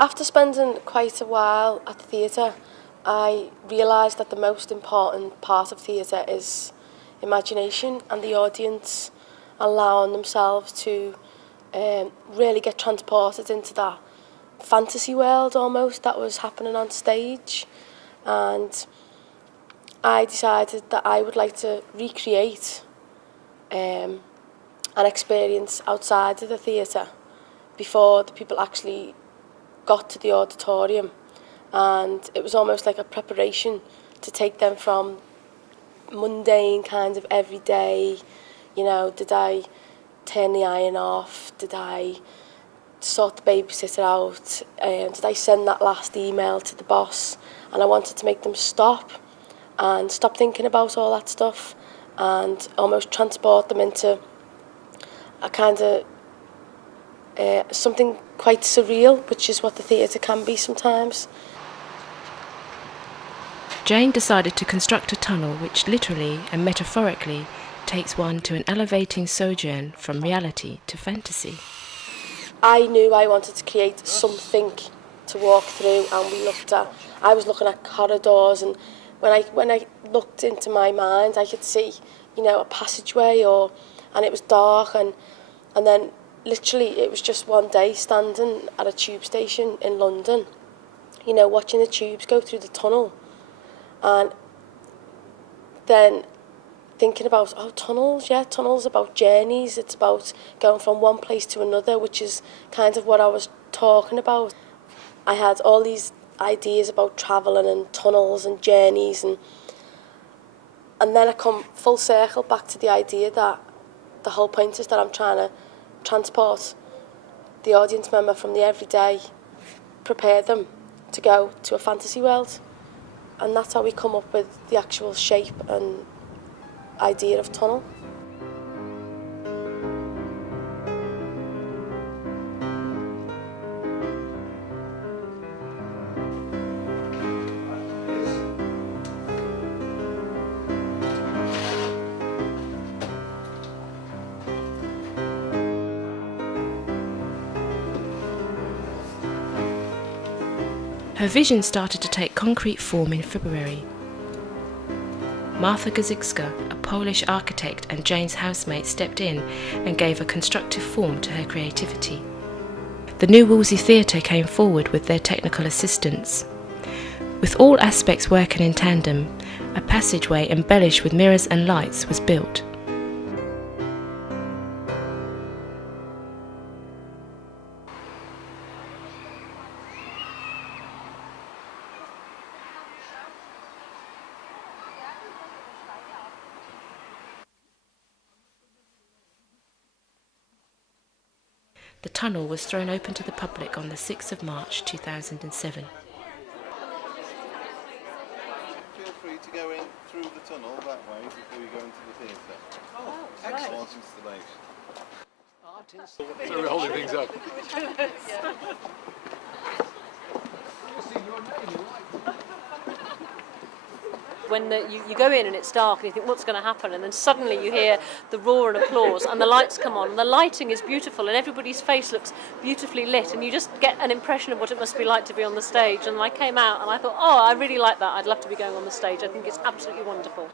After spending quite a while at the theatre, I realised that the most important part of theatre is imagination and the audience allowing themselves to really get transported into that fantasy world almost that was happening on stage. And I decided that I would like to recreate an experience outside of the theatre before the people actually got to the auditorium, and it was almost like a preparation to take them from mundane kind of everyday, you know, did I turn the iron off, did I sort the babysitter out, did I send that last email to the boss, and I wanted to make them stop thinking about all that stuff and almost transport them into a kind of something quite surreal, which is what the theatre can be sometimes. Jane decided to construct a tunnel which literally and metaphorically takes one to an elevating sojourn from reality to fantasy. I knew I wanted to create something to walk through, and I was looking at corridors, and when I looked into my mind, I could see, you know, a passageway, and it was dark, and then literally it was just one day standing at a tube station in London, you know, watching the tubes go through the tunnel, and then thinking about, tunnels about journeys, it's about going from one place to another, which is kind of what I was talking about. I had all these ideas about travelling and tunnels and journeys, and then I come full circle back to the idea that the whole point is that I'm trying to transport the audience member from the everyday, prepare them to go to a fantasy world, and that's how we come up with the actual shape and idea of tunnel. Her vision started to take concrete form in February. Martha Gazicka, a Polish architect and Jane's housemate, stepped in and gave a constructive form to her creativity. The New Wolsey Theatre came forward with their technical assistance. With all aspects working in tandem, a passageway embellished with mirrors and lights was built. The tunnel was thrown open to the public on the 6th of March 2007. Feel free to go in through the tunnel that way before you go into the theatre. Oh, excellent installation. So we're holding things up. When you go in and it's dark and you think, what's going to happen? And then suddenly you hear the roar and applause and the lights come on and the lighting is beautiful and everybody's face looks beautifully lit and you just get an impression of what it must be like to be on the stage. And I came out and I thought, oh, I really like that. I'd love to be going on the stage. I think it's absolutely wonderful.